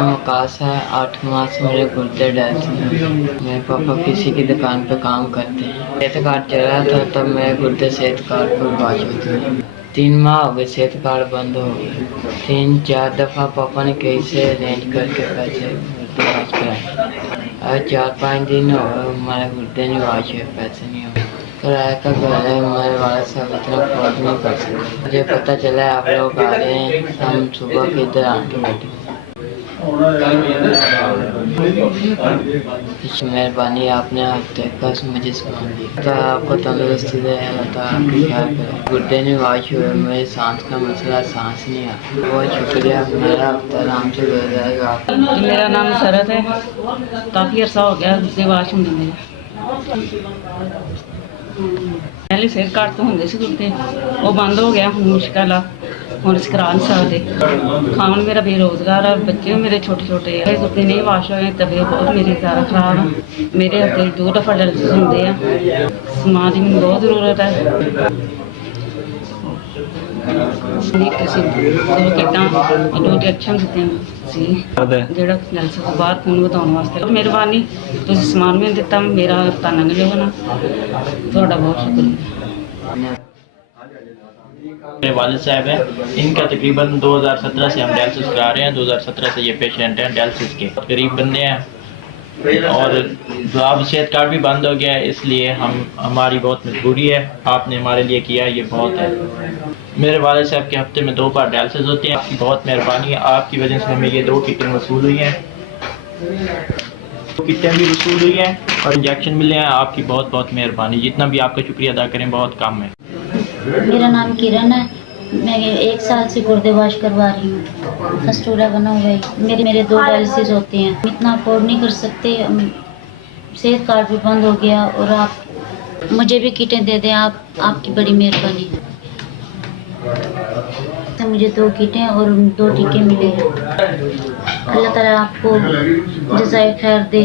नाम आकाश है। 8 माह से मेरे गुर्दे डेथ हैं। मेरे पापा किसी की दुकान पे काम करते हैं। सेहत कार्ड चल रहा था तब मेरे गुर्दे सेहत कार्ड पर बात होती है। 3 माह हो गए सेहत कार्ड बंद हो गए। 3-4 दफ़ा पापा ने कहीं से अरेंज करके पैसे गुर्दे वाश कराए। और 4-5 दिन हो गए हमारे गुर्दे नहीं वाश हुए, पैसे नहीं हो। किराए का घर है, हमारे वाले साहब इतना अफोर्ड नहीं कर सकते। मुझे पता चला आप लोग आ रहे हैं, हम सुबह के इधर आके बैठे। मेहरबानी, आपने हफ्ते का मुझे सामान दिया तो आपको तंदुरुस्ती दे, तो आपकी क्या करें। गुर्दे नहीं वाश हुए, मेरे सांस का मसला, सांस नहीं आ। बहुत शुक्रिया, मेरा हफ्ता आराम से गुजर जाएगा। मेरा नाम सरत है। काफ़ी अरसा हो गया गुर्दे वाश होने में। पहले सिर कार्ड तो होंगे सी गुर्दे, वो बंद हो गया। हम मुश्किल हम इस करा नहीं सकते। खान मेरा बेरोजगार है, बच्चे मेरे छोटे छोटे है। गुर्दे नहीं वाश हुए, तबीयत बहुत मेरी ज़्यादा खराब है। मेरे हफ्ते 2 दफ़ा डायलिसिस होंगे हैं। समान की मैंने बहुत ज़रूरत है। दो इंजेक्शन दिते सी ਜਿਹੜਾ ਡਾਇਲਿਸਿਸ ਤੋਂ ਬਾਅਦ ਖੂਨ ਵਧਾਉਣ ਵਾਸਤੇ। ਮਿਹਰਬਾਨੀ, ਤੁਸੀਂ ਸਮਾਨ ਵੀ ਦਿੱਤਾ, ਮੇਰਾ ਹਫ਼ਤਾ ਲੰਘ ਜਾਊਗਾ ਨਾ। ਤੁਹਾਡਾ बहुत शुक्रिया। मेरे वालिद साहब हैं, इनका तकरीबन 2017 से हम डायलिसिस करा रहे हैं। 2017 से ये पेशेंट हैं डायलिसिस के। गरीब बंदे हैं और जो अब सेहत कार्ड भी बंद हो गया है, इसलिए हमारी बहुत मजबूरी है। आपने हमारे लिए किया, ये बहुत है। मेरे वालिद साहब के हफ्ते में 2 बार डायलिसिस होती है। आपकी बहुत मेहरबानी है, आपकी वजह से हमें ये 2 किटें वसूल हुई हैं। 2 किटें भी वसूल हुई हैं और इंजेक्शन मिले हैं। आपकी बहुत बहुत मेहरबानी, जितना भी आपका शुक्रिया अदा करें बहुत कम है। मेरा नाम किरण है। मैं 1 साल से गुर्दे वाश करवा रही हूँ। फस्टूरा बना हुआ है। मेरे 2 डायलिसिस होते हैं। इतना अफोर्ड नहीं कर सकते। सेहत कार्ड भी बंद हो गया और आप मुझे भी किटें दे दें। आपकी बड़ी मेहरबानी। तो मुझे 2 किटें और 2 टीके मिले हैं। अल्लाह ताला आपको जज़ाए खैर दे।